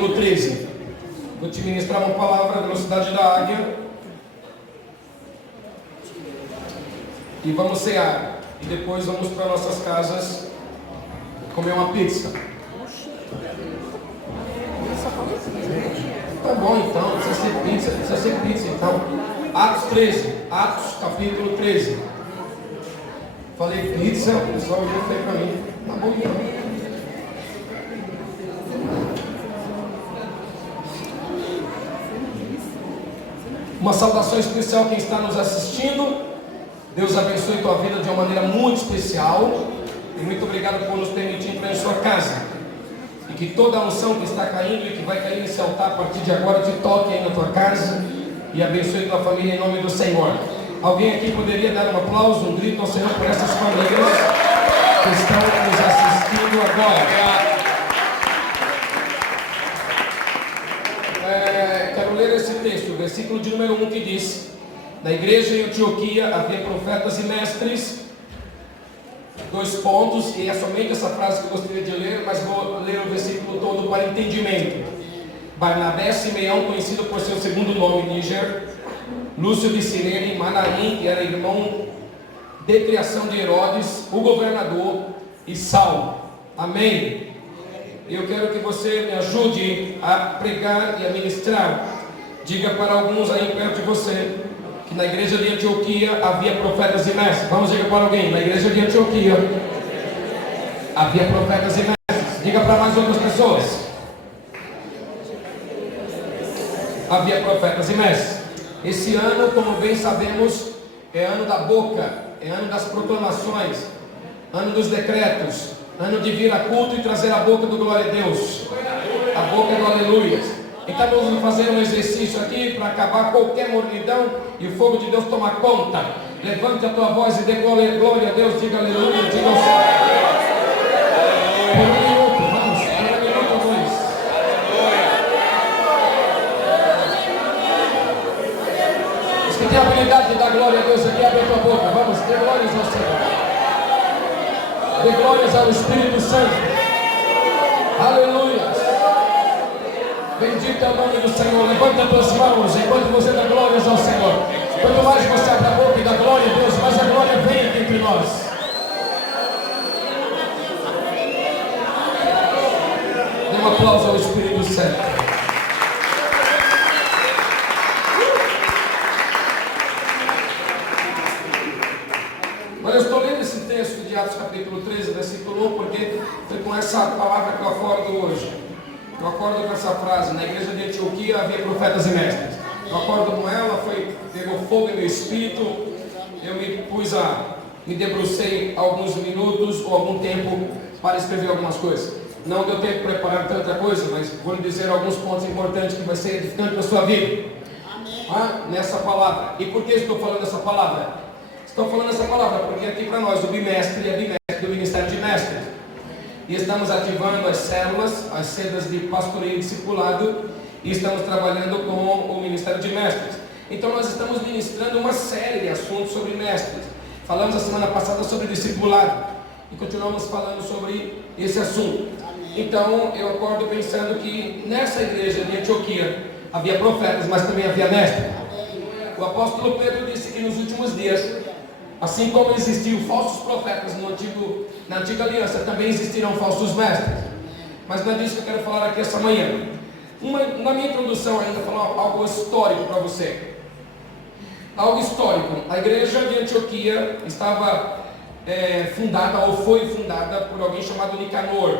capítulo 13. Vou te ministrar uma palavra, velocidade da águia. E vamos cear. E depois vamos para nossas casas comer uma pizza. Tá bom então, precisa ser pizza então. Atos 13, Atos capítulo 13. Falei pizza, o pessoal já foi para mim. Tá bom então. Uma saudação especial a quem está nos assistindo. Deus abençoe tua vida de uma maneira muito especial. E muito obrigado por nos permitir entrar em sua casa. E que toda a unção que está caindo e que vai cair nesse altar a partir de agora te toque aí na tua casa e abençoe tua família em nome do Senhor. Alguém aqui poderia dar um aplauso, um grito ao Senhor por essas famílias que estão nos assistindo agora. Quero ler esse texto, o versículo de número 1 que diz: na igreja em Antioquia havia profetas e mestres. Dois pontos, e é somente essa frase que eu gostaria de ler, mas vou ler o versículo todo para entendimento. Barnabé, Simeão, conhecido por seu segundo nome, Níger, Lúcio de Cirene, Manaim, que era irmão de criação de Herodes, o governador, e Saulo. Amém? Eu quero que você me ajude a pregar e a ministrar. Diga para alguns aí perto de você que na igreja de Antioquia havia profetas e mestres. Vamos dizer para alguém: na igreja de Antioquia havia profetas e mestres. Diga para mais outras pessoas: havia profetas e mestres. Esse ano, como bem sabemos, é ano da boca, é ano das proclamações, ano dos decretos, ano de vir a culto e trazer a boca do glória a Deus, a boca do aleluia. Então vamos fazer um exercício aqui para acabar qualquer mornidão e o fogo de Deus tomar conta. Levante a tua voz e dê glória a Deus, diga aleluia, diga ao Senhor. Por um minuto, vamos, por um minuto ou dois. Os que têm a habilidade de dar glória a Deus aqui, abre a tua boca, vamos, dê glórias ao Senhor. Dê glórias ao Espírito Santo. Aleluia. Bendito é o nome do Senhor. Levanta as tuas mãos enquanto você dá glórias ao Senhor. Quanto mais você abre a boca e dá glória a Deus, mais a glória vem aqui entre nós. Dê um aplauso ao Espírito Santo. Mas eu estou lendo esse texto de Atos capítulo 13, versículo 1, porque foi com essa palavra que eu acordo hoje. Eu acordo com essa frase: na igreja de Antioquia havia profetas e mestres. Eu acordo com ela, pegou fogo em meu espírito. Eu me debrucei alguns minutos ou algum tempo para escrever algumas coisas. Não deu tempo de preparar tanta coisa, mas vou lhe dizer alguns pontos importantes que vai ser edificante para a sua vida. Nessa palavra. E por que estou falando essa palavra? Estou falando essa palavra porque aqui para nós o bimestre é bimestre do Ministério de Mestres. E estamos ativando as células, as sedas de pastoreio e discipulado, e estamos trabalhando com o Ministério de Mestres. Então nós estamos ministrando uma série de assuntos sobre mestres. Falamos a semana passada sobre discipulado e continuamos falando sobre esse assunto. Então eu acordo pensando que nessa igreja de Antioquia havia profetas, mas também havia mestres. O apóstolo Pedro disse que nos últimos dias, assim como existiam falsos profetas na antiga aliança, também existirão falsos mestres. Mas não é disso que eu quero falar aqui essa manhã. Na minha introdução ainda, falar algo histórico para você. Algo histórico. A igreja de Antioquia estava fundada, ou foi fundada, por alguém chamado Nicanor.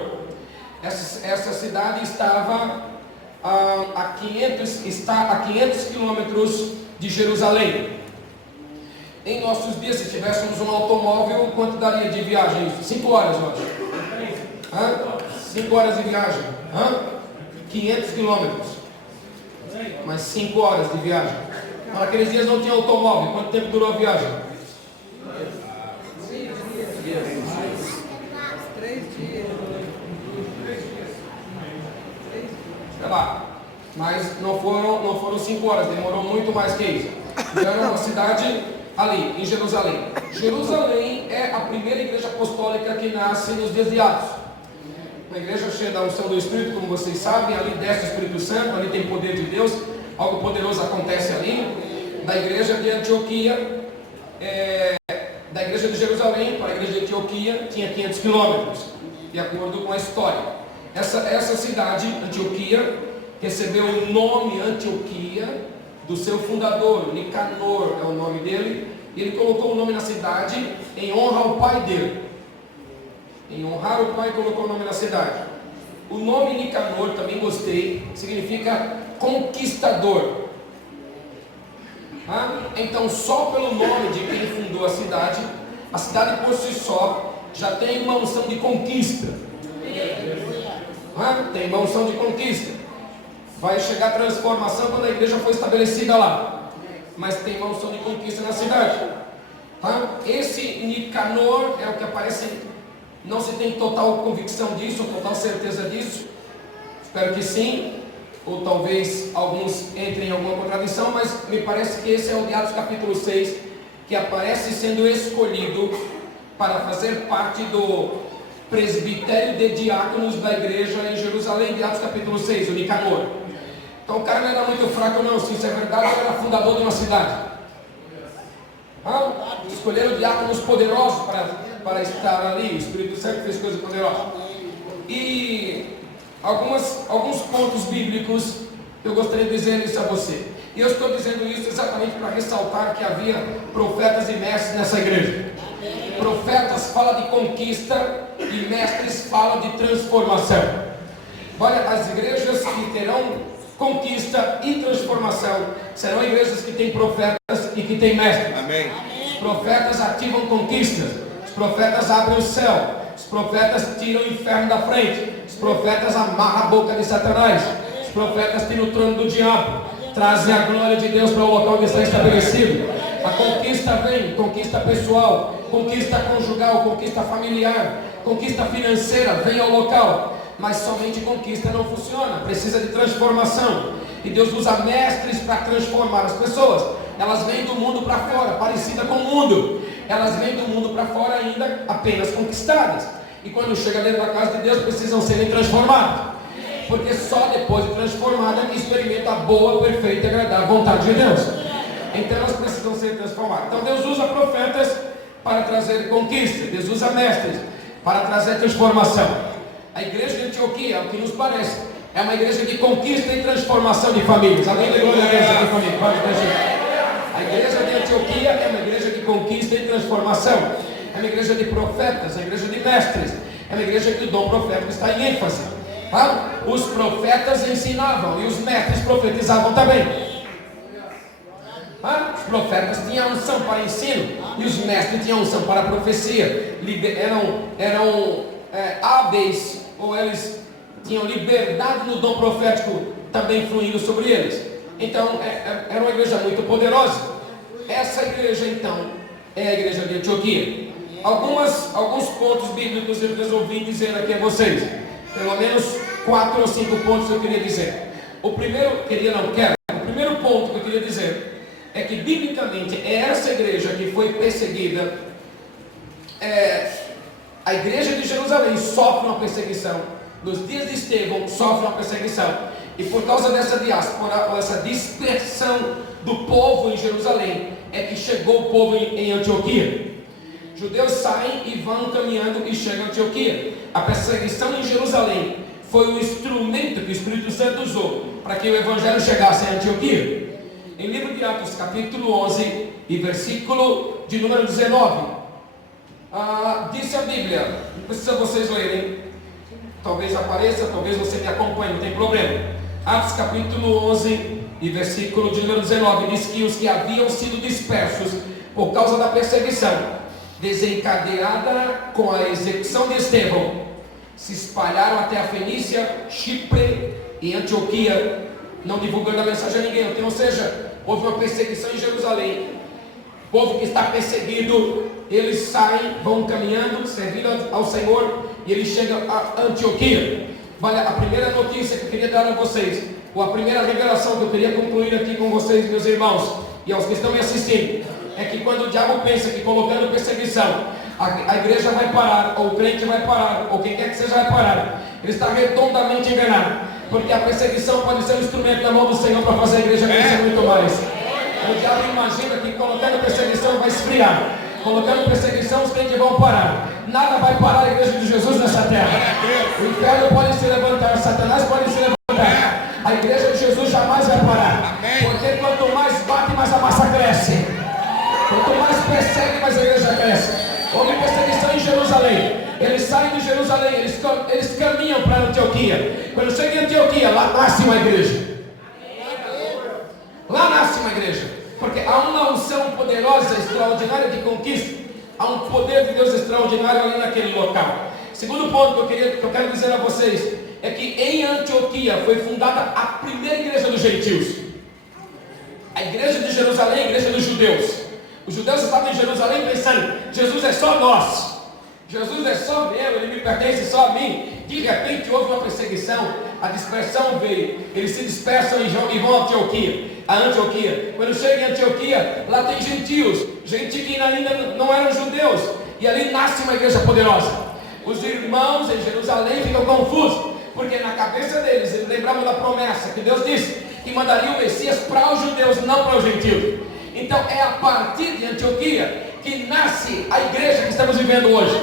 Essa cidade estava a 500 quilômetros de Jerusalém. Em nossos dias, se tivéssemos um automóvel, quanto daria de viagem? 5 horas, eu acho. 5 horas de viagem. 500 quilômetros. Mas 5 horas de viagem. Naqueles dias não tinha automóvel. Quanto tempo durou a viagem? 3 dias. Sei lá. Mas não foram 5 horas. Demorou muito mais que isso. Então era uma cidade ali, em Jerusalém. Jerusalém é a primeira igreja apostólica que nasce nos dias de Atos. Uma igreja cheia da unção do Espírito, como vocês sabem, ali desce o Espírito Santo, ali tem poder de Deus, algo poderoso acontece ali. Da igreja de Antioquia, da igreja de Jerusalém para a igreja de Antioquia, tinha 500 quilômetros, de acordo com a história. Essa cidade, Antioquia, recebeu o nome Antioquia do seu fundador, Nicanor é o nome dele, e ele colocou o nome na cidade em honra ao pai dele. Em honrar o pai, colocou o nome na cidade. O nome Nicanor, também gostei, significa conquistador. Então, só pelo nome de quem fundou a cidade por si só já tem uma unção de conquista. Tem uma unção de conquista. Vai chegar a transformação quando a igreja for estabelecida lá, mas tem uma unção de conquista na cidade. Esse Nicanor é o que aparece. Não se tem total convicção disso, total certeza disso. Espero que sim, ou talvez alguns entrem em alguma contradição, mas me parece que esse é o de Atos capítulo 6, que aparece sendo escolhido para fazer parte do presbitério de diáconos da igreja em Jerusalém, de Atos capítulo 6, o Nicanor. Então o cara não era muito fraco não, se isso é verdade, ele era fundador de uma cidade. Escolheram diáconos poderosos para estar ali. O Espírito Santo fez coisas poderosas. E alguns pontos bíblicos eu gostaria de dizer isso a você. E eu estou dizendo isso exatamente para ressaltar que havia profetas e mestres nessa igreja. Profetas falam de conquista e mestres falam de transformação. Olha, as igrejas que terão conquista e transformação serão igrejas que têm profetas e que têm mestres. Amém. Os profetas ativam conquistas, os profetas abrem o céu, os profetas tiram o inferno da frente, os profetas amarram a boca de Satanás, os profetas tiram o trono do diabo, trazem a glória de Deus para o local que está estabelecido. A conquista vem, conquista pessoal, conquista conjugal, conquista familiar, conquista financeira, vem ao local. Mas somente conquista não funciona, precisa de transformação. E Deus usa mestres para transformar as pessoas. Elas vêm do mundo para fora, parecida com o mundo. Elas vêm do mundo para fora ainda apenas conquistadas. E quando chega dentro da casa de Deus, precisam serem transformadas. Porque só depois de transformada que experimenta a boa, perfeita e agradável vontade de Deus. Então elas precisam ser transformadas. Então Deus usa profetas para trazer conquista. Deus usa mestres para trazer transformação. A igreja de Antioquia, é o que nos parece, é uma igreja de conquista e transformação de famílias. Alguém lembrou da igreja de família? A igreja de Antioquia é uma igreja de conquista e transformação. É uma igreja de profetas, é uma igreja de mestres. É uma igreja que o dom profético está em ênfase. Os profetas ensinavam e os mestres profetizavam também. Os profetas tinham unção para ensino e os mestres tinham unção para profecia. Eram hábeis, ou eles tinham liberdade no dom profético também fluindo sobre eles. Então era uma igreja muito poderosa. Essa igreja então é a igreja de Antioquia. Alguns pontos bíblicos eu resolvi dizer aqui a vocês. Pelo menos 4 ou 5 pontos eu queria dizer. O primeiro ponto que eu queria dizer é que biblicamente é essa igreja que foi perseguida. A igreja de Jerusalém sofre uma perseguição. Nos dias de Estevão sofre uma perseguição. E por causa dessa diáspora, ou essa dispersão do povo em Jerusalém, é que chegou o povo em Antioquia. Judeus saem e vão caminhando e chegam a Antioquia. A perseguição em Jerusalém foi o instrumento que o Espírito Santo usou para que o Evangelho chegasse a Antioquia. Em livro de Atos, capítulo 11 e versículo de número 19. Disse a Bíblia, não precisa vocês lerem, talvez apareça, talvez você me acompanhe, não tem problema. Atos capítulo 11 e versículo de número 19 diz que os que haviam sido dispersos por causa da perseguição desencadeada com a execução de Estevão se espalharam até a Fenícia, Chipre e Antioquia, não divulgando a mensagem a ninguém. Ou seja, houve uma perseguição em Jerusalém. O povo que está perseguido, eles saem, vão caminhando, servindo ao Senhor, e eles chegam a Antioquia. Olha, a primeira notícia que eu queria dar a vocês, ou a primeira revelação que eu queria concluir aqui com vocês, meus irmãos, e aos que estão me assistindo, é que quando o diabo pensa que colocando perseguição, a igreja vai parar, ou o crente vai parar, ou quem quer que seja vai parar, Ele está redondamente enganado, porque a perseguição pode ser um instrumento na mão do Senhor para fazer a igreja crescer muito mais. O diabo imagina que colocando perseguição vai esfriar. Colocando perseguição, os crentes vão parar. Nada vai parar a igreja de Jesus nessa terra. O inferno pode se levantar, Satanás pode se levantar. A igreja de Jesus jamais vai parar. Porque quanto mais bate, mais a massa cresce. Quanto mais persegue, mais a igreja cresce. Houve perseguição em Jerusalém. Eles saem de Jerusalém, eles caminham para Antioquia. Quando chegam em Antioquia, lá nasce uma igreja. Lá nasce uma igreja. Porque há uma unção poderosa, extraordinária de conquista. Há um poder de Deus extraordinário ali naquele local. Segundo ponto que eu quero dizer a vocês é que em Antioquia foi fundada a primeira igreja dos gentios. A igreja de Jerusalém, a igreja dos judeus. Os judeus estavam em Jerusalém pensando: Jesus é só nós, Jesus é só meu, ele me pertence só a mim. De repente houve uma perseguição, a dispersão veio, eles se dispersam e vão a Antioquia. Quando chega em Antioquia, lá tem gentios, gente que ainda não eram judeus, e ali nasce uma igreja poderosa. Os irmãos em Jerusalém ficam confusos, porque na cabeça deles, eles lembravam da promessa que Deus disse que mandaria o Messias para os judeus, não para os gentios. Então é a partir de Antioquia que nasce a igreja que estamos vivendo hoje.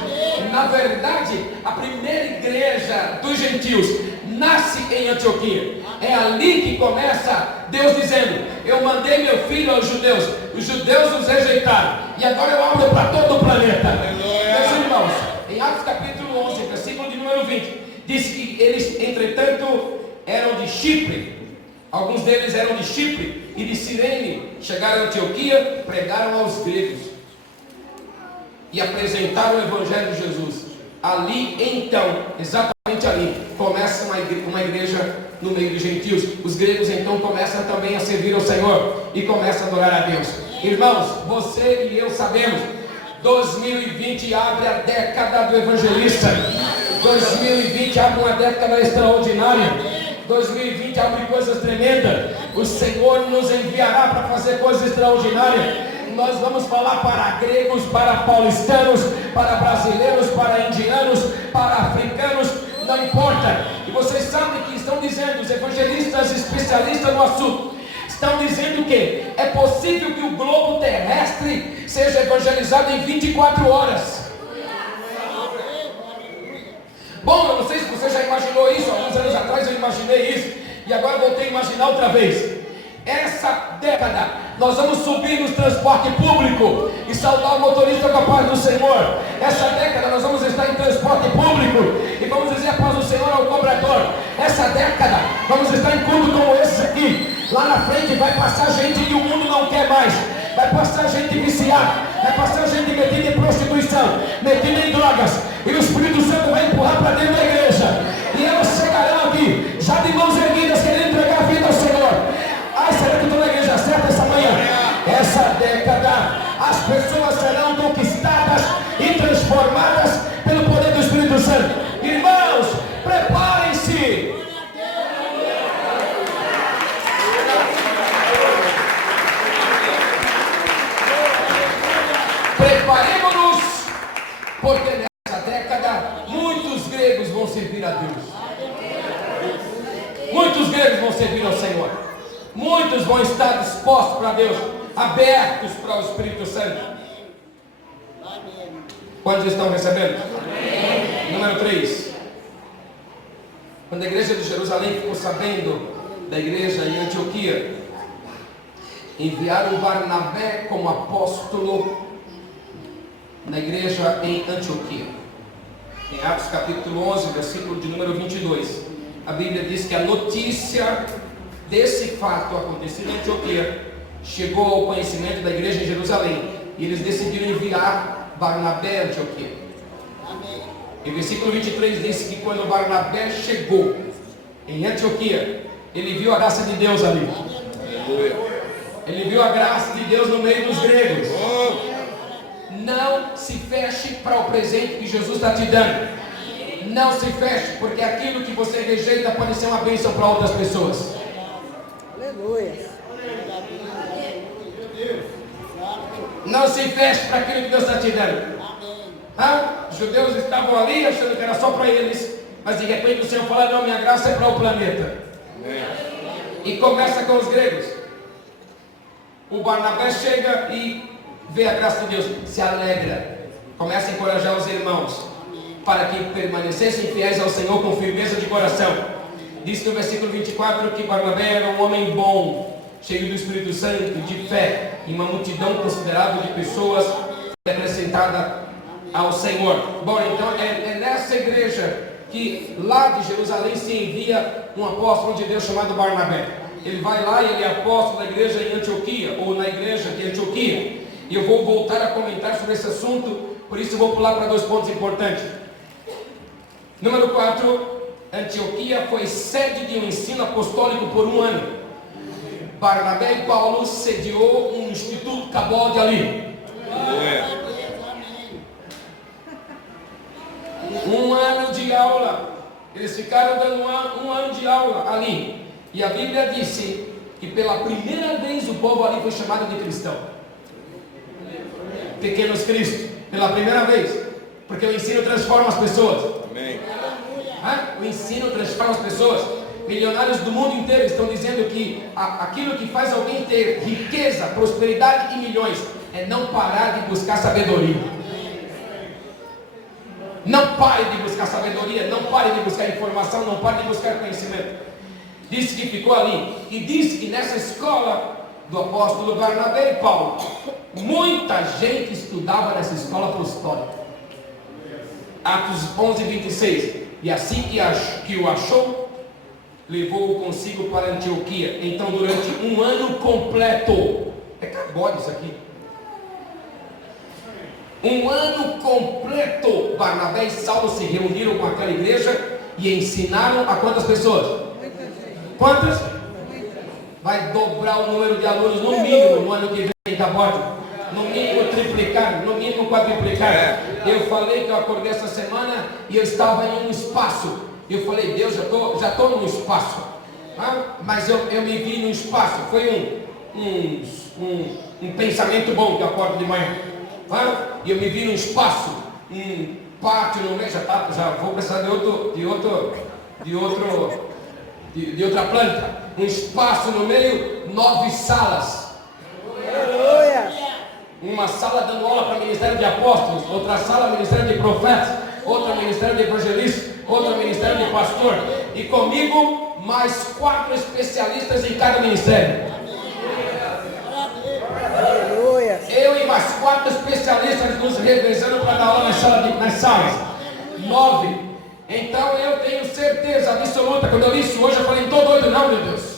Na verdade, a primeira igreja dos gentios nasce em Antioquia. É ali que começa Deus dizendo: eu mandei meu filho aos judeus, os judeus os rejeitaram, e agora eu abro para todo o planeta. Meus irmãos, em Atos capítulo 11, versículo de número 20, diz que eles, entretanto, eram de Chipre. Alguns deles eram de Chipre e de Cirene. Chegaram a Antioquia, pregaram aos gregos e apresentaram o evangelho de Jesus. Ali então, exatamente ali, começa uma igreja no meio dos gentios. Os gregos então começam também a servir ao Senhor e começam a adorar a Deus. Irmãos, você e eu sabemos, 2020 abre a década do evangelista. 2020 abre uma década extraordinária. 2020 abre coisas tremendas. O Senhor nos enviará para fazer coisas extraordinárias. Nós vamos falar para gregos, para paulistanos, para brasileiros, para indianos, para africanos, não importa. E vocês sabem que estão dizendo, os evangelistas especialistas no assunto, estão dizendo que é possível que o globo terrestre seja evangelizado em 24 horas. Bom, eu não sei se você já imaginou isso. Alguns anos atrás eu imaginei isso, e agora voltei a imaginar outra vez. Essa década nós vamos subir no transporte público e saudar o motorista com a paz do Senhor. Essa década nós vamos estar em transporte público e vamos dizer a paz do Senhor ao cobrador. Essa década vamos estar em culto como esse aqui. Lá na frente vai passar gente que o mundo não quer mais. Vai passar gente viciada, vai passar gente metida em prostituição, metida em drogas, e o Espírito Santo vai empurrar para dentro da igreja, e elas chegarão aqui, já de mãos erguidas, querendo entregar a vida ao Senhor. Ai, será que estou na igreja certa essa manhã? Essa década, as pessoas serão conquistadas e transformadas pelo poder do Espírito Santo. Irmãos, preparem-se. Preparemos-nos, porque nessa década muitos gregos vão servir a Deus. Muitos gregos vão servir ao Senhor. Muitos vão estar dispostos para Deus, abertos para o Espírito Santo. Quantos estão recebendo? Amém. Número 3. Quando a igreja de Jerusalém ficou sabendo da igreja em Antioquia, enviaram Barnabé como apóstolo na igreja em Antioquia. Em Atos capítulo 11, versículo de número 22, a Bíblia diz que a notícia desse fato acontecido em Antioquia chegou ao conhecimento da igreja em Jerusalém, e eles decidiram enviar Barnabé a Antioquia. Em versículo 23 diz que quando Barnabé chegou em Antioquia, ele viu a graça de Deus ali. Ele viu a graça de Deus no meio dos gregos. Não se feche para o presente que Jesus está te dando. Não se feche, porque aquilo que você rejeita pode ser uma bênção para outras pessoas. Aleluia. Não se feche para aquilo que Deus está te dando. Os judeus estavam ali achando que era só para eles, Mas de repente o Senhor fala: não, minha graça é para o planeta. E começa com os gregos. O Barnabé chega e vê a graça de Deus, se alegra, começa a encorajar os irmãos para que permanecessem fiéis ao Senhor com firmeza de coração. Diz no versículo 24 que Barnabé era um homem bom, cheio do Espírito Santo, de fé, e uma multidão considerável de pessoas acrescentada ao Senhor. Bom, então é nessa igreja que lá de Jerusalém se envia um apóstolo de Deus chamado Barnabé. Ele vai lá e ele é apóstolo da igreja em Antioquia, ou na igreja de Antioquia. E eu vou voltar a comentar sobre esse assunto, por isso eu vou pular para 2 pontos importantes. Número 4, Antioquia foi sede de um ensino apostólico por 1 ano. Barnabé e Paulo sediou um instituto Cabode ali. 1 ano de aula. Eles ficaram dando um ano de aula ali. E a Bíblia disse que pela primeira vez o povo ali foi chamado de cristão. Pequenos Cristos, pela primeira vez. Porque o ensino transforma as pessoas. Amém. O ensino transforma as pessoas. Milionários do mundo inteiro estão dizendo que aquilo que faz alguém ter riqueza, prosperidade e milhões é não parar de buscar sabedoria. Não pare de buscar sabedoria, não pare de buscar informação, não pare de buscar conhecimento. Disse que ficou ali. E disse que nessa escola do apóstolo Barnabé e Paulo, muita gente estudava nessa escola apostólica. Atos 11, 26. E assim que o achou, levou-o consigo para Antioquia. Então durante 1 ano completo, é Cabode isso aqui, 1 ano completo, Barnabé e Saulo se reuniram com aquela igreja e ensinaram a quantas pessoas? Quantas? Vai dobrar o número de alunos no mínimo no ano que vem em Cabode. No mínimo triplicar, no mínimo quadruplicar. Eu falei que eu acordei essa semana e eu estava em um espaço. Eu falei: Deus, já estou num espaço. Mas eu me vi num espaço. Foi um pensamento bom que eu acordo de manhã. E eu me vi num espaço, um pátio no meio. Já vou precisar de outra planta. Um espaço no meio, 9 salas. Uma sala dando aula para ministério de apóstolos, outra sala ministério de profetas, outra ministério de evangelistas, outra ministério de pastor, e comigo mais 4 especialistas em cada ministério. Eu e mais 4 especialistas nos revezando para dar aula nas salas. 9. Então eu tenho certeza absoluta. Quando eu li isso hoje, eu falei: não estou doido não, meu Deus.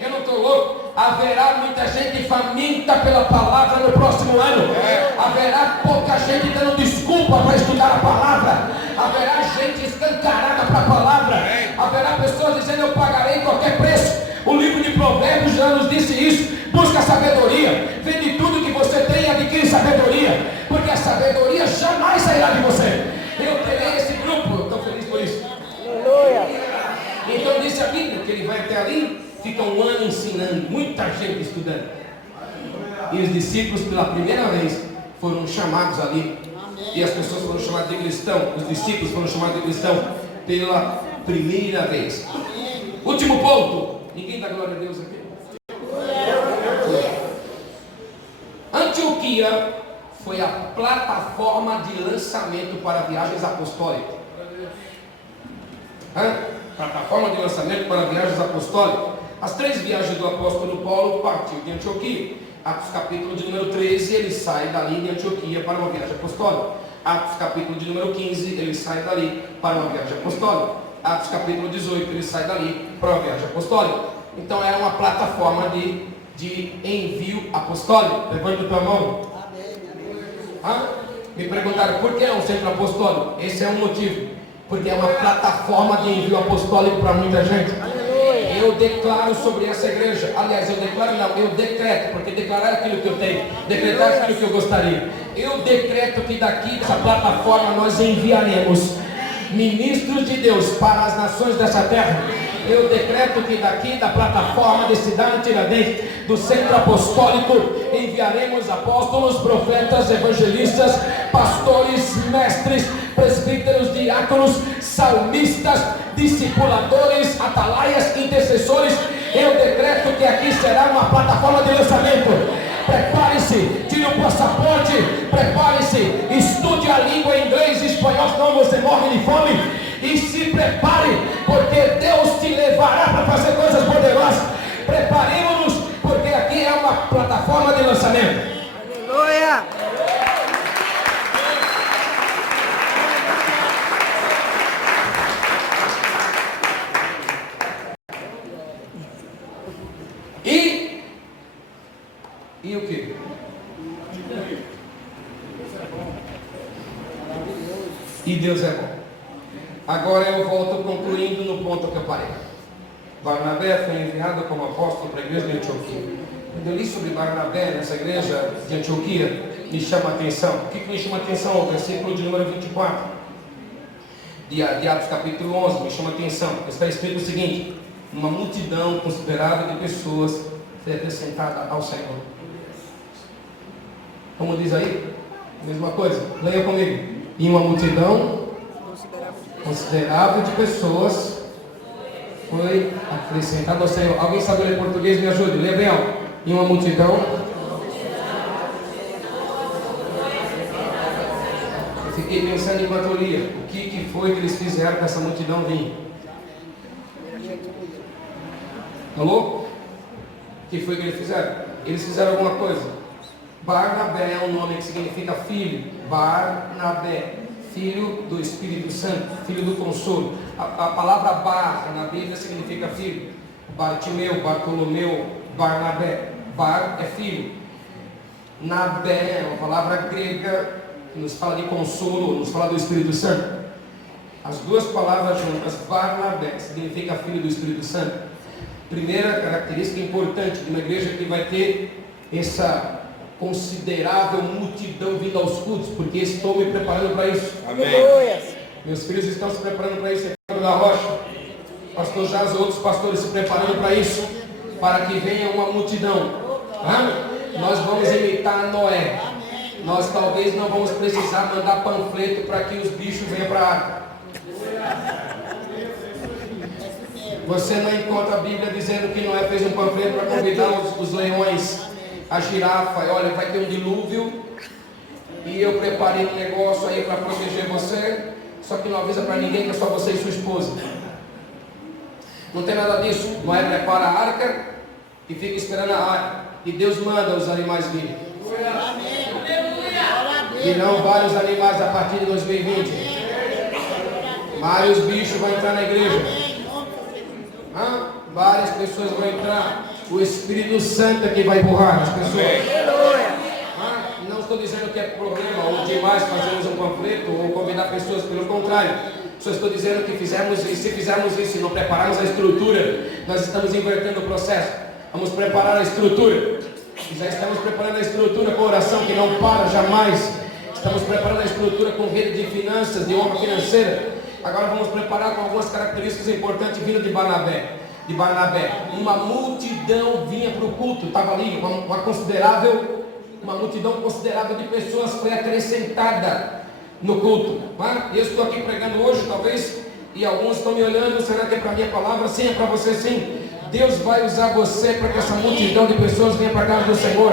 Eu não estou louco. Haverá muita gente faminta pela palavra no próximo ano. Haverá pouca gente dando desculpa para estudar a palavra. Haverá gente escancarada para a palavra. Haverá pessoas dizendo: eu pagarei qualquer preço. O livro de Provérbios já nos disse isso. Busca sabedoria. Vende tudo que você tem e adquire sabedoria. Porque a sabedoria jamais sairá de você. Eu terei esse grupo. Estou feliz por isso. Então disse a Bíblia que ele vai até ali. Fica 1 ano ensinando, muita gente estudando. E os discípulos pela primeira vez foram chamados ali. E as pessoas foram chamadas de cristão. Os discípulos foram chamados de cristão pela primeira vez. Último ponto. Ninguém dá glória a Deus aqui? Antioquia foi a plataforma de lançamento para viagens apostólicas. Plataforma de lançamento para viagens apostólicas. As 3 viagens do apóstolo Paulo partiu de Antioquia. Atos capítulo de número 13, ele sai dali de Antioquia para uma viagem apostólica. Atos capítulo de número 15, ele sai dali para uma viagem apostólica. Atos capítulo 18, ele sai dali para uma viagem apostólica. Então era uma plataforma de envio apostólico. Levanta a tua mão. Me perguntaram: por que é um centro apostólico? Esse é um motivo. Porque é uma plataforma de envio apostólico para muita gente. Eu declaro sobre essa igreja. Aliás, eu decreto, porque declarar é aquilo que eu tenho, decretar é aquilo que eu gostaria. Eu decreto que daqui dessa plataforma nós enviaremos ministros de Deus para as nações dessa terra. Eu decreto que daqui da plataforma de Cidade Tiradentes, do centro apostólico, enviaremos apóstolos, profetas, evangelistas, pastores, mestres, presbíteros, diáconos, salmistas, discipuladores, atalaias, intercessores. Eu decreto que aqui será uma plataforma de lançamento. Prepare-se, tire o passaporte, prepare-se, estude a língua inglês e espanhol, senão você morre de fome. E se prepare, porque Deus te levará para fazer coisas poderosas. Preparemos-nos, porque aqui é uma plataforma de lançamento. Aleluia! E o que? E Deus é bom. Agora eu volto concluindo no ponto que eu parei. Barnabé foi enviado como apóstolo para a igreja de Antioquia. Quando eu li sobre Barnabé nessa igreja de Antioquia, me chama a atenção. O que me chama a atenção? O versículo de número 24 de Atos capítulo 11 me chama a atenção. Está escrito o seguinte: uma multidão considerável de pessoas foi acrescentada ao Senhor. Como diz aí? Mesma coisa. Leia comigo. E uma multidão considerável de pessoas foi acrescentada ao Senhor. Alguém sabe ler português? Me ajude. Leia bem alto. E uma multidão. Eu fiquei pensando enquanto eu lia. O que foi que eles fizeram para essa multidão vir? Alô? O que foi que eles fizeram? Eles fizeram alguma coisa. Barnabé é um nome que significa filho. Barnabé, filho do Espírito Santo, filho do consolo. A palavra Bar na Bíblia significa filho. Bartimeu, Bartolomeu, Barnabé. Bar é filho. Nabé é uma palavra grega que nos fala de consolo, nos fala do Espírito Santo. As duas palavras juntas, Barnabé, significa filho do Espírito Santo. Primeira característica importante de uma igreja que vai ter essa considerável multidão vindo aos cultos, porque estou me preparando para isso. Amém. Meus filhos estão se preparando para isso. Ricardo da Rocha, pastor Jaz e outros pastores se preparando para isso, para que venha uma multidão. Nós vamos imitar Noé. Nós talvez não vamos precisar mandar panfleto para que os bichos venham para a arca. Você não encontra a Bíblia dizendo que Noé fez um panfleto para convidar os leões, a girafa, e olha, vai ter um dilúvio e eu preparei um negócio aí para proteger você, só que não avisa para ninguém que é só você e sua esposa. Não tem nada disso. Noé prepara a arca e fica esperando a arca, e Deus manda os animais virem. E não vários animais a partir de 2020. Vários bichos vão entrar na igreja. Várias pessoas vão entrar. O Espírito Santo é que vai empurrar as pessoas. Não estou dizendo que é problema ou demais fazermos um panfleto ou convidar pessoas, pelo contrário. Só estou dizendo que se fizermos isso e não prepararmos a estrutura, nós estamos invertendo o processo. Vamos preparar a estrutura. E já estamos preparando a estrutura com oração que não para jamais. Estamos preparando a estrutura com rede de finanças, de honra financeira. Agora vamos preparar com algumas características importantes vindo de Barnabé. Uma multidão vinha para o culto, estava ali, uma multidão considerável de pessoas foi acrescentada no culto. Eu estou aqui pregando hoje, talvez, e alguns estão me olhando, será que é para a minha palavra? Sim, é para você sim. Deus vai usar você para que essa multidão de pessoas venha para a casa do Senhor.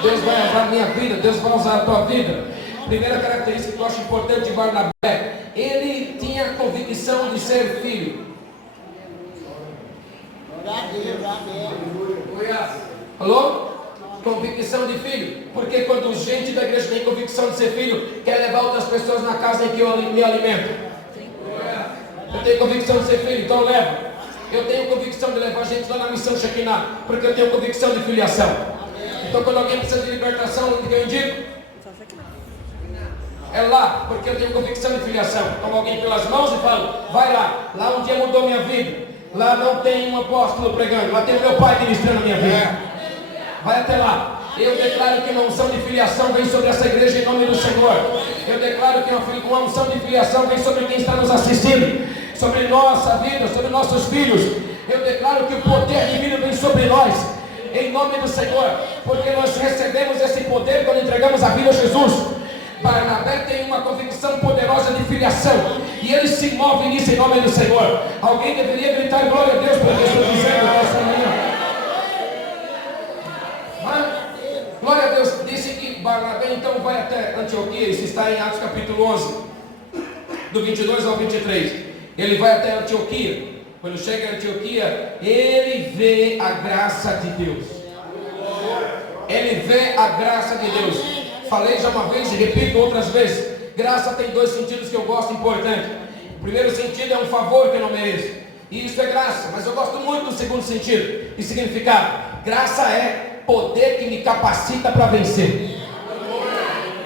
Deus vai usar a minha vida, Deus vai usar a tua vida. Primeira característica que eu acho importante de Barnabé, ele tinha a convicção de ser filho. Alô? Convicção de filho. Porque quando gente da igreja tem convicção de ser filho, quer levar outras pessoas na casa em que eu me alimento. Eu tenho convicção de ser filho, então eu levo. Eu tenho convicção de levar gente lá na missão Shekinah, porque eu tenho convicção de filiação. Então quando alguém precisa de libertação, o que eu indico? É lá, porque eu tenho convicção de filiação. Tomo alguém pelas mãos e falo, vai lá. Lá um dia mudou minha vida. Lá não tem um apóstolo pregando. Lá tem o meu pai ministrando a minha vida. Vai até lá. Eu declaro que uma unção de filiação vem sobre essa igreja em nome do Senhor. Eu declaro que uma unção de filiação vem sobre quem está nos assistindo, sobre nossa vida, sobre nossos filhos. Eu declaro que o poder divino vem sobre nós, em nome do Senhor, porque nós recebemos esse poder quando entregamos a vida a Jesus. Barnabé tem uma convicção poderosa de filiação, e ele se move nisso em nome do Senhor. Alguém deveria gritar glória a Deus pelo que eu estou dizendo nessa manhã. Glória a Deus. Disse que Barnabé então vai até Antioquia. Isso está em Atos capítulo 11, do 22 ao 23. Ele vai até Antioquia. Quando chega em Antioquia, ele vê a graça de Deus. Ele vê a graça de Deus. Falei já uma vez e repito outras vezes. Graça tem dois sentidos que eu gosto importante. O primeiro sentido é um favor que eu não mereço, e isso é graça. Mas eu gosto muito do segundo sentido e significado. Graça é poder que me capacita para vencer.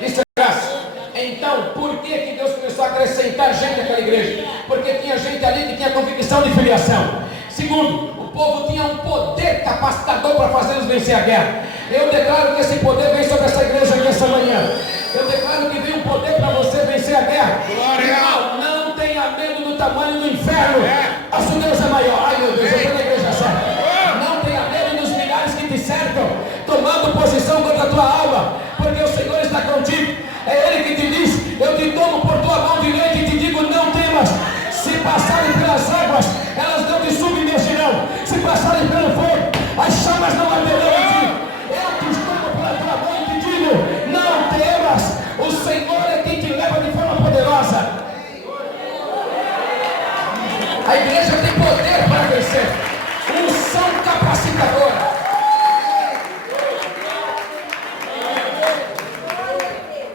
Isso é graça. Então, por que Deus começou a acrescentar gente naquela igreja? Porque tinha gente ali que tinha convicção de filiação. Segundo, o povo tinha um poder capacitador para fazê-los vencer a guerra. Eu declaro que esse poder vem sobre essa igreja aqui essa manhã. Eu declaro que vem um poder para você vencer a guerra. Glória! Não tenha medo do tamanho do inferno. Nosso Deus é maior. Ai meu Deus, eu estou na igreja certa. Não tenha medo dos milhares que te cercam, tomando posição contra a tua alma, porque o Senhor está contigo. É Ele que te diz: eu te tomo por tua mão direita e te digo, não temas. Se passarem pelas águas, elas não te submergirão. Se passarem pelo fogo, as chamas não arderão em ti. Eu te tomo pela tua mão e te digo, não temas. O Senhor é quem te leva de forma poderosa. A igreja tem poder para vencer. Unção capacitadora.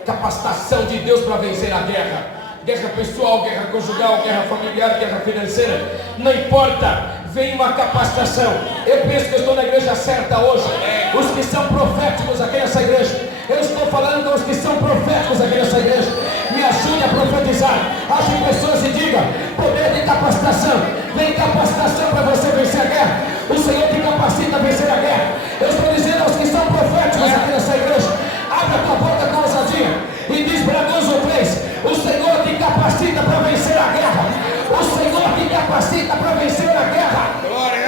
Capacitação de Deus para vencer a guerra. Guerra pessoal, guerra conjugal, guerra familiar, guerra financeira. Não importa, vem uma capacitação. Eu penso que eu estou na igreja certa hoje. Os que são proféticos aqui nessa igreja. Eu estou falando com os que são proféticos aqui nessa igreja. Me ajude a profetizar. Ache pessoas e diga: poder de capacitação. Vem capacitação para você vencer a guerra. O Senhor te capacita a vencer a guerra. Eu estou dizendo aos que são proféticos aqui nessa igreja: abre a tua boca com ousadia e diz para 2 ou 3: o Senhor te capacita para vencer a guerra. O Senhor te capacita para vencer a guerra. Glória!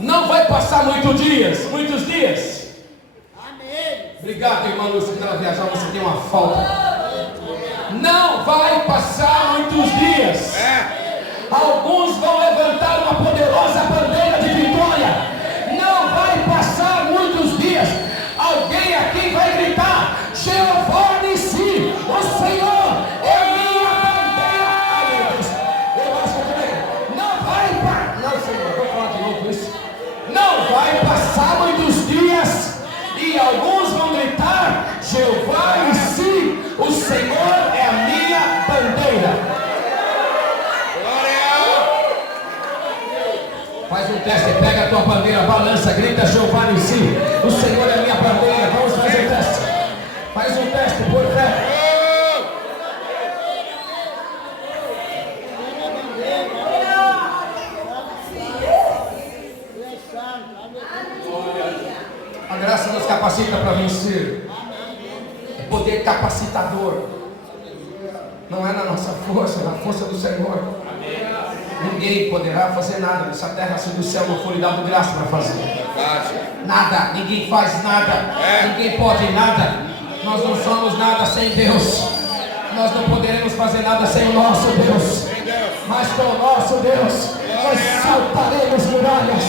Não vai passar muitos dias. Amém. Obrigado, irmã Lúcia, pela viajar, você tem uma falta. Não vai passar muitos dias. Alguns vão levantar uma poderosa bandeira de vitória. Não vai passar muitos dias. Alguém aqui vai gritar: Jeová Nissi, o Senhor é minha bandeira. Ai meu Deus, eu acho que não vai passar. Não, Senhor, vou falar de novo isso. Não vai passar muitos dias e alguns vão gritar: Jeová Nissi, o Senhor é a minha bandeira. Faz um teste, pega a tua bandeira, balança, grita: Jeová Nissi, o Senhor é a minha bandeira. Vamos fazer o teste. Faz um teste por fé. A graça nos capacita para vencer. É poder capacitador. Não é na nossa força, é na força do Senhor. Ninguém poderá fazer nada nessa terra se do céu não for lhe dado graça para fazer. Nada, ninguém faz nada. Ninguém pode nada. Nós não somos nada sem Deus. Nós não poderemos fazer nada sem o nosso Deus. Mas com o nosso Deus nós saltaremos muralhas.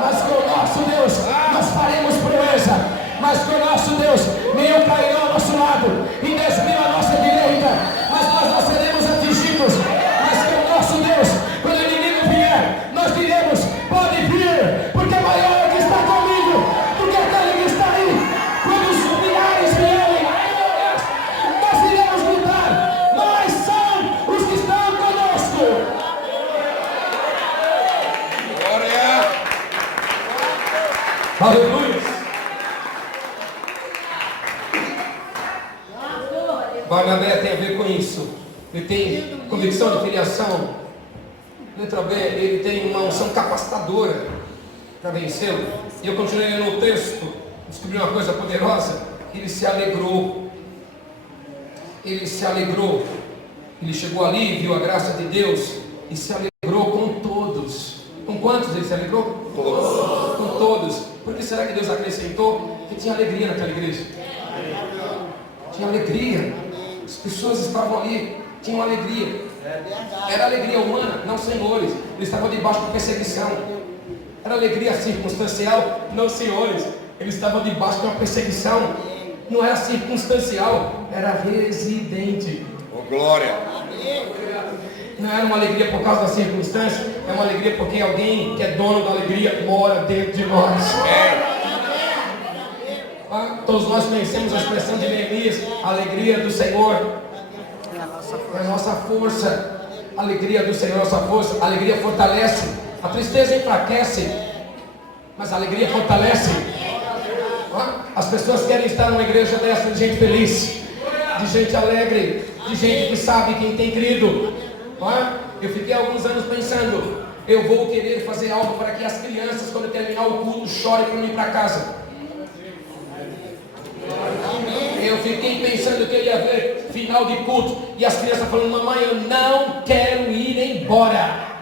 Mas com o nosso Deus nós faremos proeza. Mas com o nosso Deus nenhum cairá ao nosso lado e 10.000 à nossa direita, mas nós não seremos atingidos. Mas com o nosso Deus, quando o inimigo vier, nós diremos: pode vir, porque maior é que está comigo do que aquele que está aí. Quando os milhares vierem, nós iremos lutar, mas são os que estão conosco. Glória! Aleluia! Barnabé tem a ver com isso. Ele tem convicção de filiação. Letra B, ele tem uma unção capacitadora para vencê-lo. E eu continuei no texto, descobri uma coisa poderosa. Ele se alegrou. Ele se alegrou. Ele chegou ali, viu a graça de Deus. e se alegrou com todos. Com quantos ele se alegrou? Todos. Com todos. Por que será que Deus acrescentou? Porque tinha alegria naquela igreja. Tinha alegria. As pessoas estavam ali, tinham alegria. Era alegria humana, não senhores. Eles estavam debaixo de perseguição. Era alegria circunstancial, não senhores. Eles estavam debaixo de uma perseguição. Não era circunstancial, era residente. Oh, glória. Não era uma alegria por causa da circunstância, é uma alegria porque alguém que é dono da alegria mora dentro de nós. Todos nós conhecemos a expressão de Neemias: a alegria do Senhor é a nossa força. A alegria do Senhor é a nossa força. A alegria fortalece. A tristeza enfraquece, mas a alegria fortalece. As pessoas querem estar numa igreja dessa de gente feliz, de gente alegre, de gente que sabe quem tem crido. Eu fiquei alguns anos pensando, eu vou querer fazer algo para que as crianças, quando terminar o culto, chorem para não ir para casa. Eu fiquei pensando que eu ia ver final de culto e as crianças falando: mamãe, eu não quero ir embora.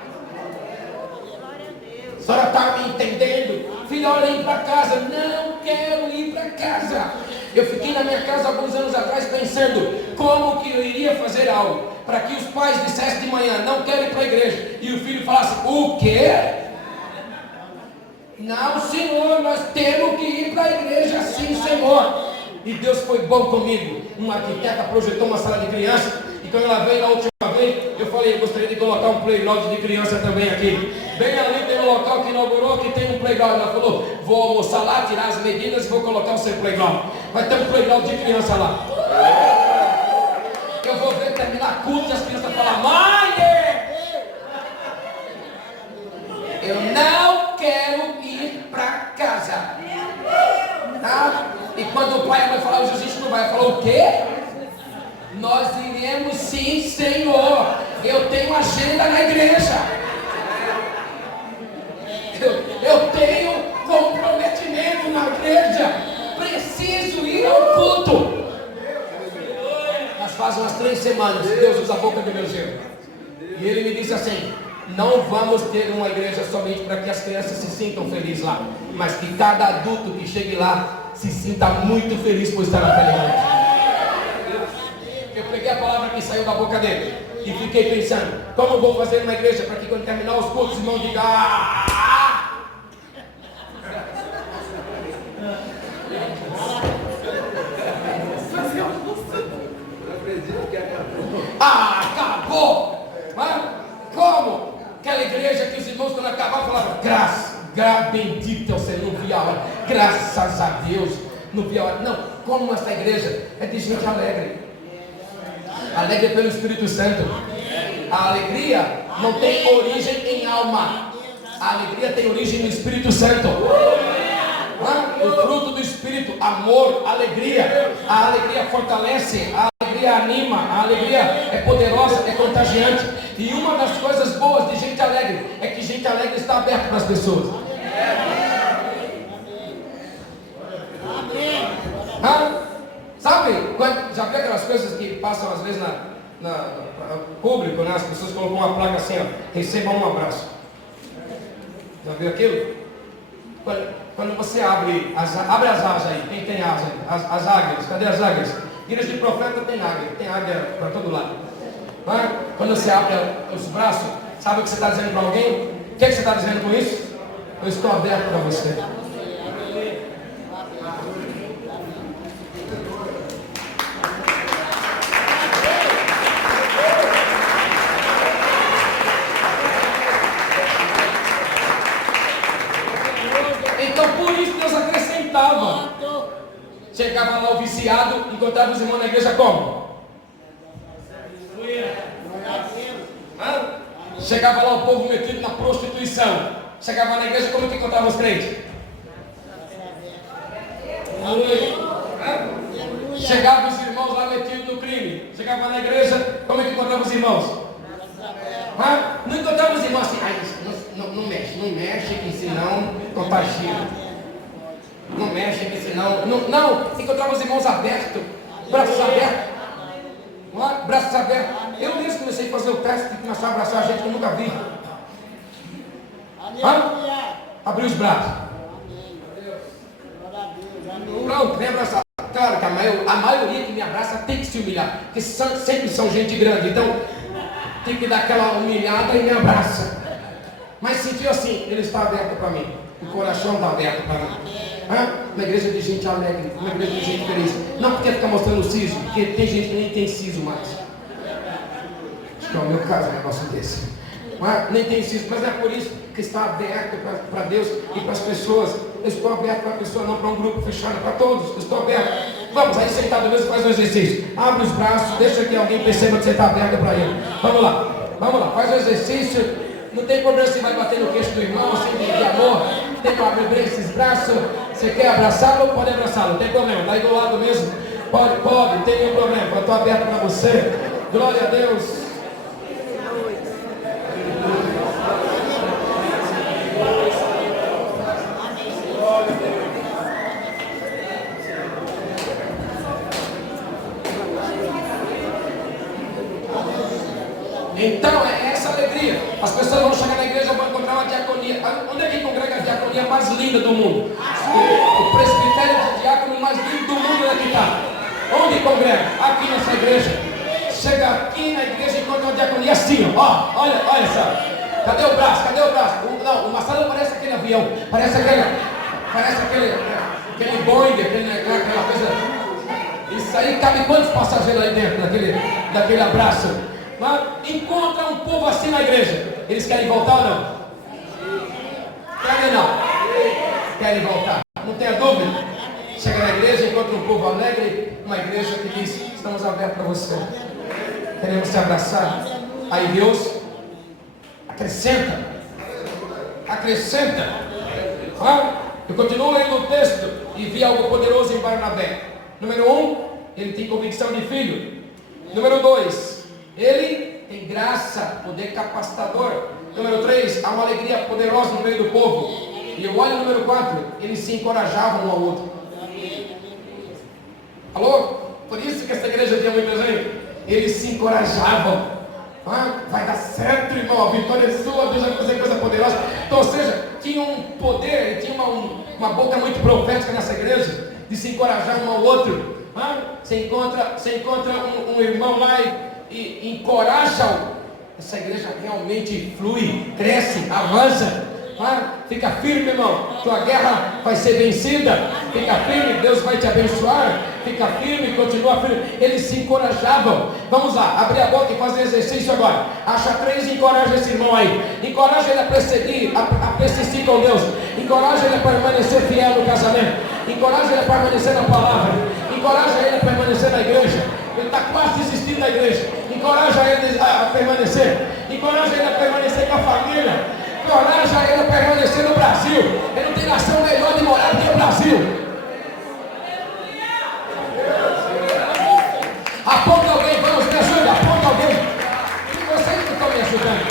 A senhora está me entendendo? Filha, olha aí para casa. Não quero ir para casa. Eu fiquei na minha casa alguns anos atrás pensando como que eu iria fazer algo para que os pais dissessem de manhã: não quero ir para a igreja, e o filho falasse: o quê? Não, Senhor, nós temos que ir para a igreja, sim, Senhor. E Deus foi bom comigo. Uma arquiteta projetou uma sala de criança, e quando ela veio na última vez, eu falei: eu gostaria de colocar um playground de criança também aqui. Bem ali tem um local que inaugurou, que tem um playground. Ela falou: vou almoçar lá, tirar as medidas e vou colocar o seu playground. Vai ter um playground de criança lá. Eu vou ver terminar culto e as crianças falam: mãe, eu não quero ir para casa. E quando o pai vai falar: hoje a gente não vai. Falar: o quê? Nós iremos sim, Senhor. Eu tenho agenda na igreja. Eu tenho comprometimento na igreja. Preciso ir ao culto. Mas faz umas 3 semanas que Deus usa a boca do meu genro. E ele me disse assim: não vamos ter uma igreja somente para que as crianças se sintam felizes lá, mas que cada adulto que chegue lá se sinta muito feliz por estar naquela igreja. Eu peguei a palavra que saiu da boca dele e fiquei pensando: como eu vou fazer uma igreja para que quando terminar os cultos, os irmãos digam: acabou! Como? Aquela igreja que os irmãos, quando acabaram, falavam: bendito é o Senhor, não vi a hora, graças a Deus, não vi a hora. Não, como essa igreja é de gente alegre, alegre pelo Espírito Santo. A alegria não tem origem em alma, a alegria tem origem no Espírito Santo. O fruto do Espírito: amor, alegria. A alegria fortalece, a alegria anima, a alegria é poderosa, é contagiante. E uma das coisas boas de gente alegre é que gente alegre está aberta para as pessoas. Sabe, já viu aquelas coisas que passam às vezes na público, né? As pessoas colocam uma placa assim: ó, recebam um abraço. Já viu aquilo? Quando você abre as asas aí, quem tem asa aí? As águias, cadê as águias? Igreja de profeta tem águia para todo lado. Quando você abre os braços, sabe o que você está dizendo para alguém? O que você está dizendo com isso? Eu estou aberto para você. Então por isso Deus acrescentava. Chegava lá o viciado, encontrava os irmãos na igreja como? Chegava lá o povo metido na prostituição. Chegava na igreja, como que encontrava os crentes? Chegava os irmãos lá metidos no crime. Chegava na igreja, como que encontrava os irmãos? Não encontrava os irmãos assim: não mexe que senão contagia. Não mexe que senão... Não, encontrava os irmãos abertos, braços abertos. Braços abertos. Eu mesmo comecei a fazer o teste de começar a abraçar a gente que eu nunca vi. Abrir os braços. Pronto, vem abraçar. Claro que a maioria que me abraça tem que se humilhar, porque sempre são gente grande, então tem que dar aquela humilhada e me abraça. Mas sentiu assim, ele está aberto para mim, o coração está aberto para mim. Uma igreja de gente alegre, uma igreja de gente feliz. Não porque fica mostrando o siso, porque tem gente que nem tem siso mais. Acho que é o meu caso, um negócio desse. Nem tem siso, mas é por isso que está aberto para Deus e para as pessoas. Eu estou aberto para a pessoa, não para um grupo fechado, para todos. Eu estou aberto. Vamos, aí sentado mesmo, faz um exercício. Abre os braços, deixa que alguém perceba que você está aberto para ele. Vamos lá, faz o exercício. Não tem problema se vai bater no queixo do irmão, sem de amor. Tem que abrir bem esses braços. Você quer abraçá-lo? Pode abraçá-lo, não tem problema. Está aí do lado mesmo? Pode, não tem nenhum problema. Eu estou aberto para você. Glória a Deus. Então é essa alegria. As pessoas vão chegar na igreja e vão encontrar uma diaconia. Onde é que congrega a diaconia mais linda do mundo? O presbitério de diácono mais lindo do mundo é que está. Onde congrega? Aqui nessa igreja. Chega aqui na igreja e encontra uma diaconia assim, ó. Olha só. Cadê o braço? O Marcelo parece aquele avião. Parece aquele Boeing, aquela coisa. Isso aí cabe quantos passageiros aí dentro daquele abraço? Encontra um povo assim na igreja. Eles querem voltar ou não? Querem não? Querem voltar. Não tenha dúvida. Chega na igreja, encontra um povo alegre. Uma igreja que diz: estamos abertos para você. Queremos te abraçar. Aí Deus acrescenta. Eu continuo lendo o texto e vi algo poderoso em Barnabé. Número 1, ele tem convicção de filho. Número 2, ele tem graça, poder capacitador. Número 3, há uma alegria poderosa no meio do povo. E eu olho o número 4, eles se encorajavam um ao outro. Alô? Por isso que essa igreja tinha muita gente. Eles se encorajavam. Vai dar certo, irmão, a vitória é sua, Deus vai fazer coisa poderosa. Então, ou seja, tinha um poder, tinha uma boca muito profética nessa igreja, de se encorajar um ao outro. Você encontra um irmão lá e encoraja-o. Essa igreja realmente flui, cresce, avança. Fica firme, irmão. Tua guerra vai ser vencida. Fica firme, Deus vai te abençoar. Fica firme, continua firme. Eles se encorajavam. Vamos lá, abrir a boca e fazer exercício agora. Acha 3 e encoraja esse irmão aí. Encoraja ele a persistir, a persistir com Deus. Encoraja ele a permanecer fiel no casamento. Encoraja ele a permanecer na palavra. Encoraja ele a permanecer na igreja. Ele está quase desistindo da igreja. Encoraja ele a permanecer. Encoraja ele a permanecer com a família. Encoraja ele a permanecer no Brasil. Ele não tem nação melhor de morar que o Brasil. Aponta alguém, vamos, me ajuda, aponta alguém. E vocês que estão me ajudando.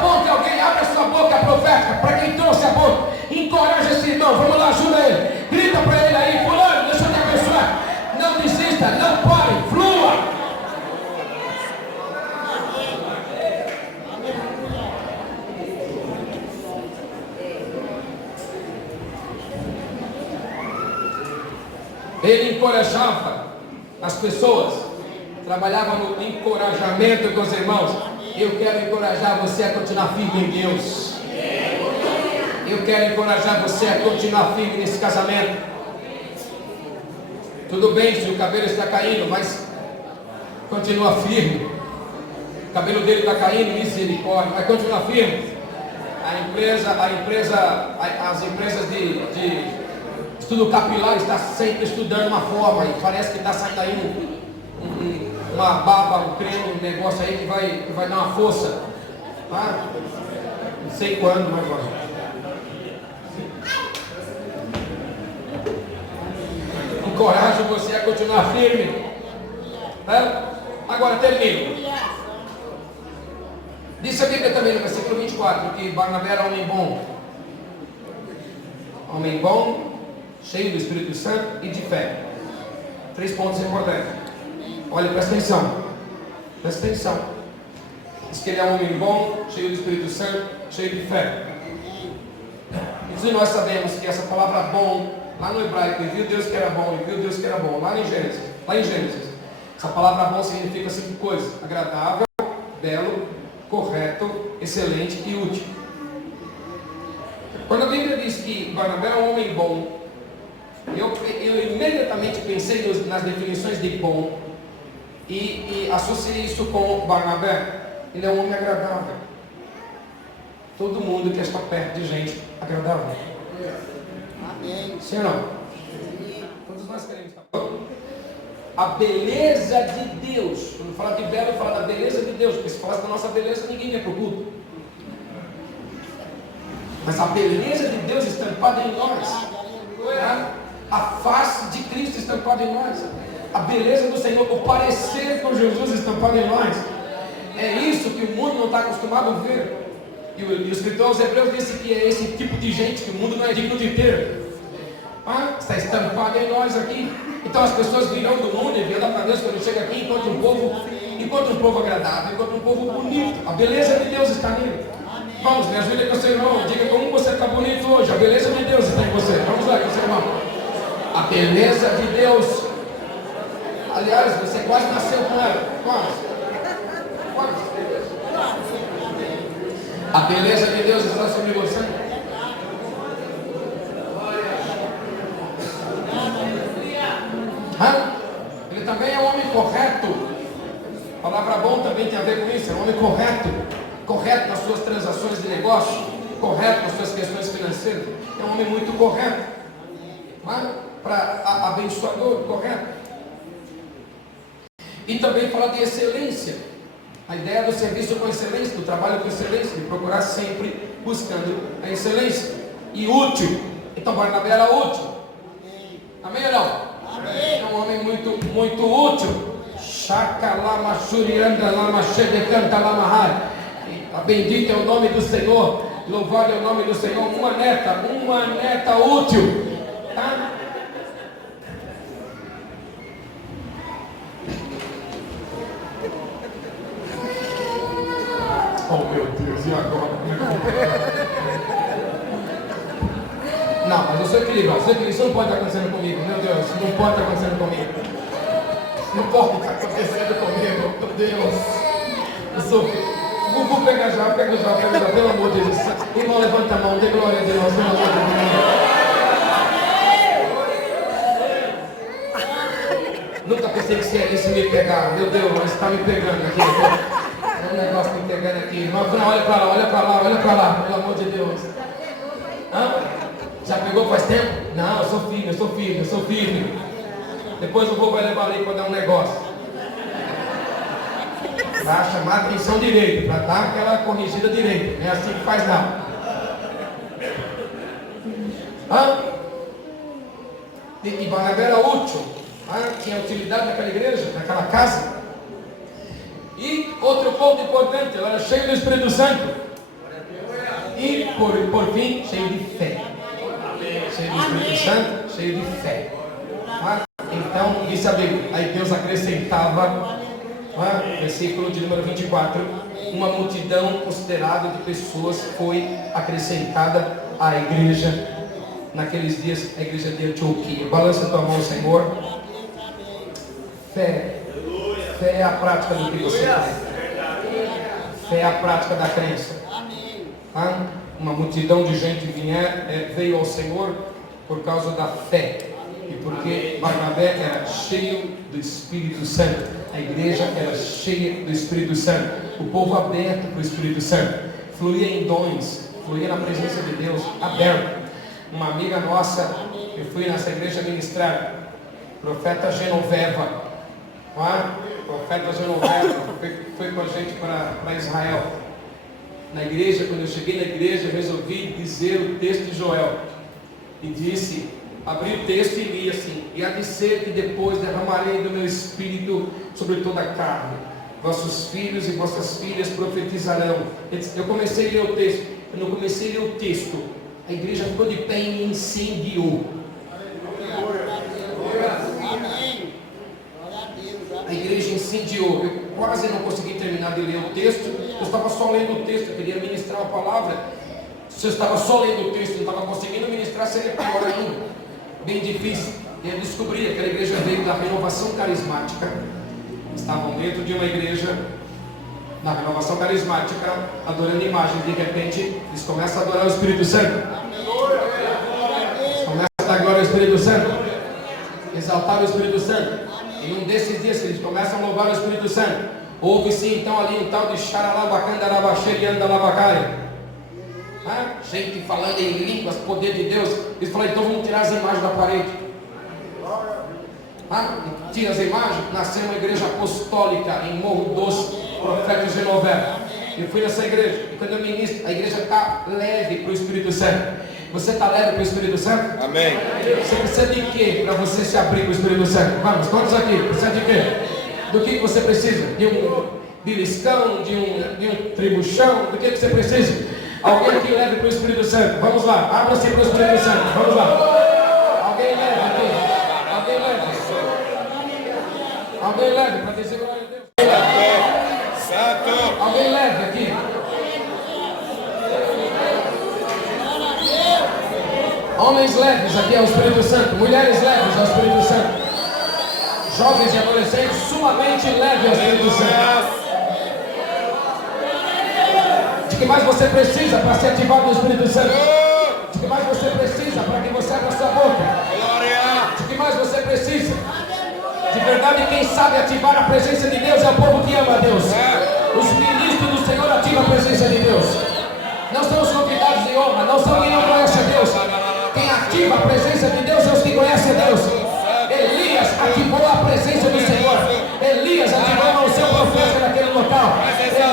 Aponta alguém, abre a sua boca profética. Para quem trouxe a boca, encoraja esse irmão, vamos lá, ajuda ele. Grita para ele aí, fulano, deixa eu te abençoar. Não desista, não pare, flua. Ele encorajava as pessoas, trabalhava no encorajamento com os irmãos. Eu quero encorajar você a continuar firme em Deus. Eu quero encorajar você a continuar firme nesse casamento. Tudo bem se o cabelo está caindo, mas continua firme. O cabelo dele está caindo, misericórdia, mas continua firme. As empresas de estudo capilar está sempre estudando uma forma e parece que está saindo aí uma baba, um creme, um negócio aí que vai dar uma força. Não sei quando, mas agora. Encorajo você a continuar firme. Agora termino. Diz a Bíblia também no versículo 24 que Barnabé era homem bom. Homem bom, cheio do Espírito Santo e de fé. 3 pontos importantes. Olha, presta atenção. Presta atenção. Diz que ele é um homem bom, cheio do Espírito Santo, cheio de fé. E nós sabemos que essa palavra bom, lá no hebraico, ele viu Deus que era bom, ele viu Deus que era bom. Lá em Gênesis, essa palavra bom significa 5 coisas: agradável, belo, correto, excelente e útil. Quando a Bíblia diz que Barnabé é um homem bom, eu imediatamente pensei nas definições de bom e associei isso com Barnabé. Ele é um homem agradável. Todo mundo quer estar perto de gente agradável. Amém. Sim ou não? Todos nós queremos estar perto. A beleza de Deus. Quando fala de belo, eu falo da beleza de Deus. Porque se falasse da nossa beleza, ninguém ia para o culto. Mas a beleza de Deus estampada em nós. A face de Cristo estampada em nós. A beleza do Senhor, o parecer com Jesus estampado em nós. É isso que o mundo não está acostumado a ver. E o escritor aos Hebreus disse que é esse tipo de gente que o mundo não é digno de ter. Está estampado em nós aqui. Então as pessoas virão do mundo e virão para Deus quando chega aqui, enquanto um povo agradável, enquanto um povo bonito. A beleza de Deus está nele. Vamos, me ajude com o seu irmão. Diga como você está bonito hoje. A beleza de Deus está em você. Vamos lá com o seu irmão. A beleza de Deus. Aliás, você quase nasceu com ela. Quase. A beleza de Deus está sobre você. Ele também é um homem correto. A palavra bom também tem a ver com isso. É um homem correto. Correto nas suas transações de negócio. Correto nas suas questões financeiras. É um homem muito correto. Para abençoador, correto. E também fala de excelência. A ideia do serviço com excelência, do trabalho com excelência, de procurar sempre buscando a excelência. E útil. Então Barnabé era útil. Amém ou não? Amém. É um homem muito, muito útil. Bendito é o nome do Senhor. Louvado é o nome do Senhor. Uma neta útil. Tá? Oh meu Deus, e agora? Não, mas eu sou equilibrado. Isso não pode estar acontecendo comigo. Meu Deus, isso não pode estar acontecendo comigo. Não pode estar acontecendo comigo. Meu Deus. Eu sou. Vou pegar já, pega já. Pelo amor de Deus. Irmão, levanta a mão, dê glória a Deus. Pelo amor de Deus. Nunca pensei que isso me pegar. Meu Deus, mas está me pegando aqui. Um negócio me pegando aqui. Irmão, olha para lá, pelo amor de Deus. Já pegou faz tempo? Não, eu sou firme. Depois o povo vai levar ali para dar um negócio. Para chamar a atenção direito, para dar aquela corrigida direita. Não é assim que faz não. E Barnabé era útil. Tinha utilidade naquela igreja, naquela casa. E outro ponto importante, ela era cheio do Espírito Santo. E por fim, cheio de fé. Cheio do Espírito Santo, cheio de fé. Então, disse a Bíblia, aí Deus acrescentava, versículo de número 24, uma multidão considerada de pessoas foi acrescentada à igreja. Naqueles dias, a igreja de Antioquia. Balança tua mão, Senhor. Fé. Fé é a prática do que você crê. Fé é a prática da crença. Uma multidão de gente veio ao Senhor por causa da fé. E porque Barnabé era cheio do Espírito Santo. A igreja era cheia do Espírito Santo. O povo aberto para o Espírito Santo. Fluía em dons. Fluía na presença de Deus. Aberto. Uma amiga nossa, eu fui nessa igreja ministrar. Profeta Genoveva. Profeta Genoveva foi com a gente para Israel. Na igreja, quando eu cheguei na igreja, eu resolvi dizer o texto de Joel. E disse, abri o texto e li assim: e há de ser que depois derramarei do meu espírito sobre toda a carne. Vossos filhos e vossas filhas profetizarão. Eu comecei a ler o texto. Quando eu comecei a ler o texto, a igreja ficou de pé e incendiou. A igreja incendiou. Eu quase não consegui terminar de ler o texto. Eu estava só lendo o texto, eu queria ministrar uma palavra. Se eu estava só lendo o texto, não estava conseguindo ministrar, seria pior ainda. Bem difícil. E eu descobri que aquela igreja veio da renovação carismática. Estavam dentro de uma igreja na renovação carismática, adorando imagens. De repente, eles começam a adorar o Espírito Santo. Eles começam a dar glória ao Espírito Santo, exaltar o Espírito Santo. E um desses dias que eles começam a louvar o Espírito Santo, houve-se então ali um tal de Xaralabacandarabacheriandalabacaia. Gente falando em línguas, poder de Deus. Eles falaram, então vamos tirar as imagens da parede. Tira as imagens. Nasceu uma igreja apostólica em Morro Doce, Profeta Genoveva. Eu fui nessa igreja, e quando eu ministro, a igreja está leve para o Espírito Santo. Você está leve para o Espírito Santo? Amém. Você precisa de quê para você se abrir para o Espírito Santo? Vamos, todos aqui, precisa de quê? Do que você precisa? De um beliscão, de um tribuchão? Do que você precisa? Alguém que leve para o Espírito Santo. Vamos lá, abra-se para o Espírito Santo. Vamos lá. Alguém leve aqui. Alguém leve. Alguém leve para dizer glória a Deus. Santo. Alguém leve aqui. Homens leves aqui ao Espírito Santo. Mulheres leves ao Espírito Santo. Jovens e adolescentes sumamente leves ao Espírito Santo. De que mais você precisa para ser ativado no Espírito Santo? De que mais você precisa para que você abra sua boca? De que mais você precisa? De verdade, quem sabe ativar a presença de Deus é o povo que ama a Deus. Os ministros do Senhor ativam a presença de Deus. Não são os convidados de honra, não são quem não conhece a Deus. Quem ativa a presença de Deus é os que conhecem a Deus. Elias ativou a presença do Senhor. Elias ativou o seu profeta naquele local.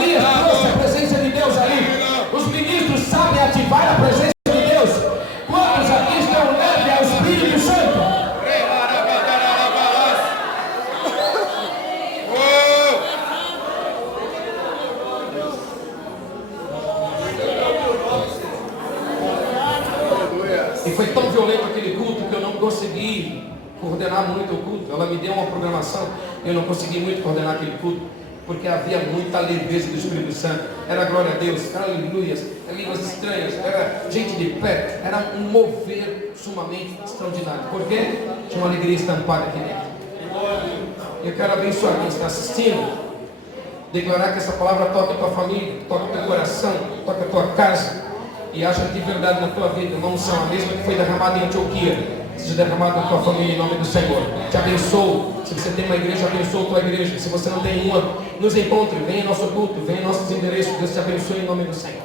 Elias trouxe a presença de Deus ali. Os ministros sabem ativar a presença de Deus. Quantos aqui estão leves ao Espírito Santo? E foi tão violento aquele culto que eu não consegui coordenar muito o culto. Ela me deu uma programação, eu não consegui muito coordenar aquele culto, porque havia muita leveza do Espírito Santo. Era glória a Deus, aleluias, línguas estranhas, era gente de pé, era um mover sumamente extraordinário. Por quê? Tinha uma alegria estampada aqui dentro. Eu quero abençoar quem está assistindo, declarar que essa palavra toque a tua família, toque o teu coração, toque a tua casa, e haja de verdade na tua vida uma unção, a mesma que foi derramada em Antioquia, seja derramada na tua família em nome do Senhor. Te abençoo. Se você tem uma igreja, abençoa a tua igreja. Se você não tem uma, nos encontre, venha em nosso culto, venha em nossos endereços. Deus te abençoe em nome do Senhor.